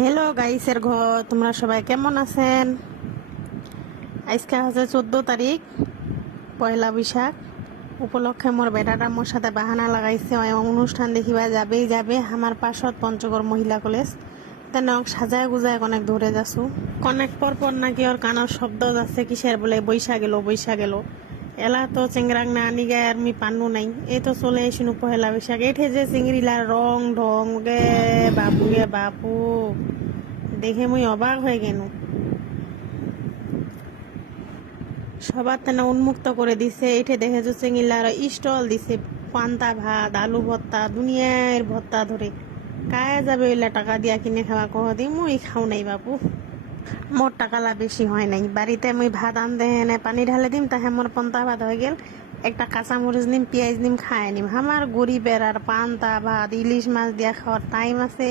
Hello গাইসের ঘর, তোমরা সবাই কেমন আছেন? আজকে হচ্ছে 14 তারিখ, পয়লা বৈশাখ উপলক্ষে মোর বেটাটা মোর সাথে বাহানা লাগাইছে অনুষ্ঠান দেখিবা যাবে আমার পাশত পঞ্চগড় মহিলা কলেজ তেন সাজায় গুজায় অনেক ধরে যাচ্ছু অনেক পরপর নাকি ওর কানের শব্দ যাচ্ছে কিসের বলে বৈশা গেল এলা তো চেংরাং না আনি গায়ে আর মি পান্নু নাই এই তো চলে এসিনু পহেলা বৈশাখ এঠে যে চিংড়িলা রং ঢং গে বাপু দেখে মুই অবাক হয়ে গেল। সবার তেনা উন্মুক্ত করে দিছে। এঠে দেখে যে চিংড়িলার স্টল দিছে, পান্তা ভাত, আলু ভর্তা, দুনিয়ার ভর্তা ধরে কায়ে যাবে ওইলা টাকা দিয়া কিনে খাওয়া কহ দি মুই খাও নাই বাপু। মোর টাকালা বেশি হয় নাই, বাড়িতে মুই ভাত আনতে হেনে পানি ঢালে দিম তাহে মোর পন্তা ভাত হয়ে গেল। একটা কাঁচামরিচ নিম, পেঁয়াজ নিম, খায় নিম। আমার গরিবের আর পান্তা ভাত ইলিশ মাছ দিয়া খাওয়ার টাইম আছে?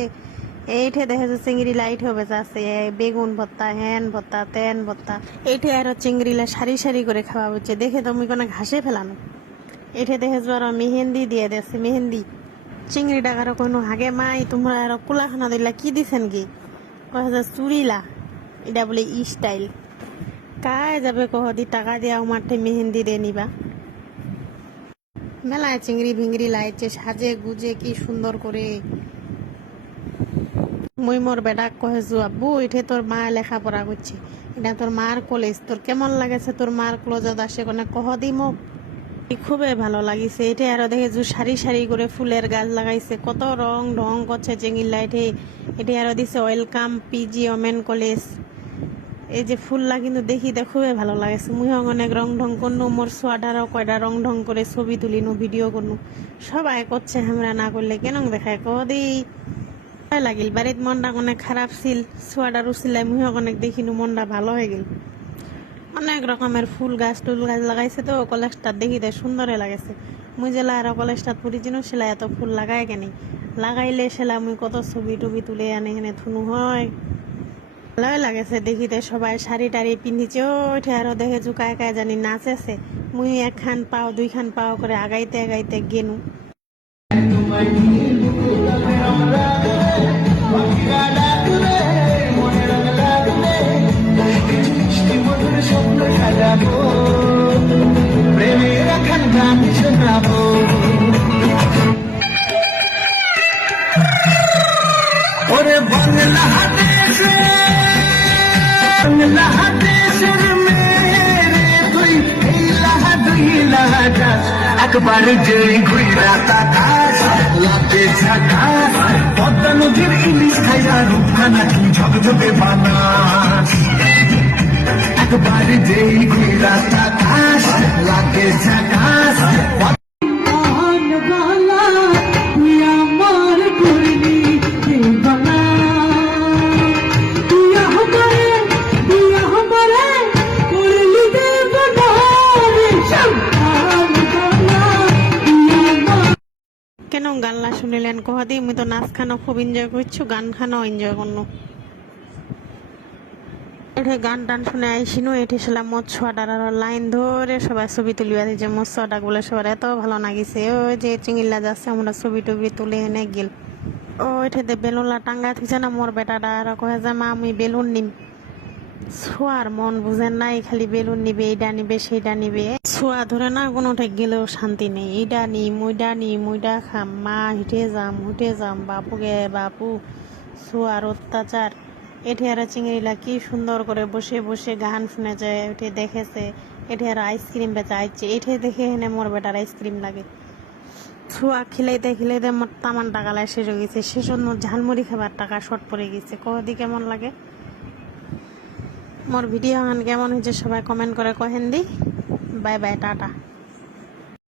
এইঠে দেখে যে চিংড়িলা এইঠেও বেচা আছে, বেগুন ভর্তা, হেন ভর্তা, তেন ভর্তা। এইঠে আরো চিংড়িলা সারি সারি করে খাওয়া হচ্ছে, দেখে তো মুই কোনো ঘাসে ফেলানো। এইঠে দেখে যে আরো মেহেন্দি দিয়ে দিয়েছে, মেহেন্দি। চিংড়ি টাকারও কোনো হাগে মাই তোমরা আরো কুলাখানা দিলা কি দিছেন কি? কয়ে যে চুরিলা, এটা বলে স্টাইল। কায় যাবে কহ দি টাকা দিয়া মাঠে মেহেন্দি দিয়ে নিবা। মেলায় চিংড়ি ভিংড়ি লাইছে সাজে গুজে কি সুন্দর করে। মুই মোর বেটাক কহে আব্বু এঠে তোর মা লেখাপড়া করছে, এটা তোর মার কলেজ, তোর কেমন লাগেছে তোর মার ক্লোজত আসে কোনে কহ দি মোক। খুবই ভালো লাগিছে। এঠে আরো দেখে সারি সারি করে ফুলের গাছ লাগাইছে, কত রং ঢং করছে চেঙ্গিল্লা। এঠে আরো দিছে ওয়েলকাম পিজি ওমেন কলেজ। এই যে ফুললা কিন্তু দেখিতে খুবই ভালো লাগেছে। মুই অনেক রং ঢং করনু, মোর সোয়াটারও কয়টা রং ঢং করে ছবি তুলিনু, ভিডিও করনু। সবাই করছে, আমরা না করলে কেন দেখায় কহ দি লাগিল। বাড়িত মনটা অনেক খারাপ ছিল, সোয়াটার উচিলাই মুই অনেক দেখিনু, মনটা ভালো হয়ে গেল। অনেক রকমের ফুল গাছ টুল গাছ লাগাইছে, তো কলেজটা দেখিতে সুন্দরে লাগেছে। মুই জেলা আর কলেজটা পড়িছিনু সেলা এত ফুল লাগাই কেনে, লাগাইলে সেলা মুই কত ছবি টবি তুলে আনে এনে থুনু হয়। ভালোই লাগেছে দেখিতে। সবাই শাড়ি টাড়ি পিন্ধিছে। ওঠে আরো দেখে কায় কায় জানি নাচেছে। মুই একখান পাও দুইখান পাও করে আগাইতে আগাইতে গেনু। ওরে বাংলাদেশের মেরে তুই একবার যেই ঘুইরা তাকাস লাগে ঝাকাস, পদ্মা নদীর ইলিশ খাইয়া রূপখানা কি ঝকঝকে বানাস। একবার যেই ঘুইরা তাকাস লাগে ঝাকাস। কেন গানলা শুনিলেন কহ দি? মুই তো নাচ খানো খুব এনজয় করছি, গান খানো এনজয় করনু। এঠে গান টান শুনে আইসিনু। এঠে ছিলাম মোট ছোয়াটার লাইন ধরে সবাই ছবি তুলিবা দিয়েছে। মোট ছোয়াটা গুলো সবার এত ভালো লাগিছে। ওই যে চিংড়িলা যাচ্ছে, আমরা ছবি টবি তুলে এনে গেল। ও এঠেতে বেলুনলা টাঙ্গা থিছে না মোর বেটাটা, আর কহে যে মা আমি বেলুন নিম। ছোয়ার মন বুঝেন নাই, খালি বেলুন নিবে, এইটা নিবে সেইটা নিবে। ছোয়া ধরে না কোনোটা গেলেও শান্তি নেই। এইটা নিম ওইটা খাম, মা হিটে যাম বাপুকে বাপু। ছোয়ার অত্যাচার। এঠে আর চিংড়িলা কি সুন্দর করে বসে বসে গান শুনে যায়, এঠে দেখেছে। এঠে আর আইসক্রিম বেচা আইছে, এঠে দেখে হেনে মোর বেটার আইসক্রিম লাগে। ছোয়া খিলাইতে খিলাইতে মোর তামান টাকা লাই শেষ হয়ে গেছে। শেষত মোর ঝালমুড়ি খাবার টাকা শর্ট পড়ে গেছে। কদি কেমন লাগে? মোর ভিডিও কেমন হয়েছে সবাই কমেন্ট করে কহেন দি। Bye bye, tata.